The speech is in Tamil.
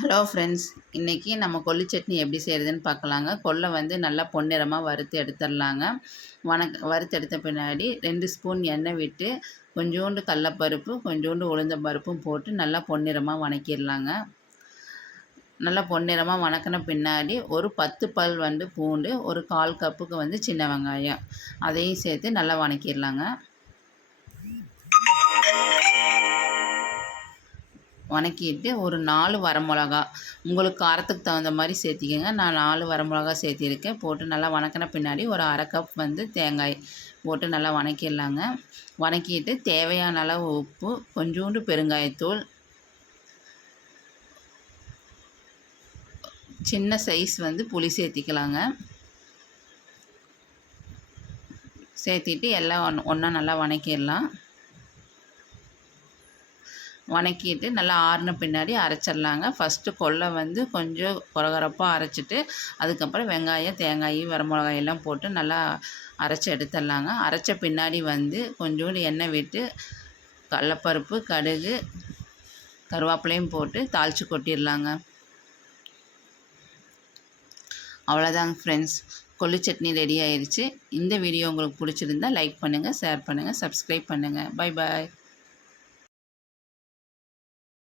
ஹலோ ஃப்ரெண்ட்ஸ், இன்றைக்கி நம்ம கொள்ளு சட்னி எப்படி செய்கிறதுன்னு பார்க்கலாங்க. கொல்லை வந்து நல்லா பொன்னிறமாக வறுத்து எடுத்துடலாங்க. வறுத்து எடுத்த பின்னாடி 2 ஸ்பூன் எண்ணெய் விட்டு கொஞ்சோண்டு கடலப்பருப்பு, கொஞ்சோண்டு உளுந்தம் பருப்பும் போட்டு நல்லா பொன்னிறமாக வணக்கிடலாங்க. நல்லா பொன்னிறமாக வணக்கின பின்னாடி ஒரு 10 பல் வந்து பூண்டு, ஒரு 1/4 கப்புக்கு வந்து சின்ன வெங்காயம் அதையும் சேர்த்து நல்லா வணக்கிடலாங்க. வணக்கிட்டு ஒரு 4 வரமிளகா உங்களுக்கு காரத்துக்கு தகுந்த மாதிரி சேர்த்திக்கங்க. நான் 4 வரமிளகா சேர்த்திருக்கேன். போட்டு நல்லா வணக்கின பின்னாடி ஒரு 1/2 கப் வந்து தேங்காய் போட்டு நல்லா வணக்கிடலாங்க. வணக்கிட்டு தேவையான அளவு உப்பு, கொஞ்சோண்டு பெருங்காயத்தூள், சின்ன சைஸ் வந்து புளி சேர்த்திக்கலாங்க. சேர்த்திட்டு எல்லாம் ஒன்றா நல்லா வணக்கிடலாம். வணக்கிட்டு நல்லா ஆறின பின்னாடி அரைச்சிடலாங்க. ஃபஸ்ட்டு கொல்லை வந்து கொஞ்சம் கொரகொரப்பாக அரைச்சிட்டு அதுக்கப்புறம் வெங்காயம், தேங்காய், வரமிளகாயெல்லாம் போட்டு நல்லா அரைச்சி எடுத்துடலாங்க. அரைச்ச பின்னாடி வந்து கொஞ்சோண்டு எண்ணெய் விட்டு கடலப்பருப்பு, கடுகு, கருவேப்பிலையும் போட்டு தாளித்து கொட்டிடலாங்க. அவ்வளோதாங்க ஃப்ரெண்ட்ஸ், கொள்ளு சட்னி ரெடி ஆயிடுச்சு. இந்த வீடியோ உங்களுக்கு பிடிச்சிருந்தா லைக் பண்ணுங்கள், ஷேர் பண்ணுங்கள், சப்ஸ்கிரைப் பண்ணுங்கள். Bye bye.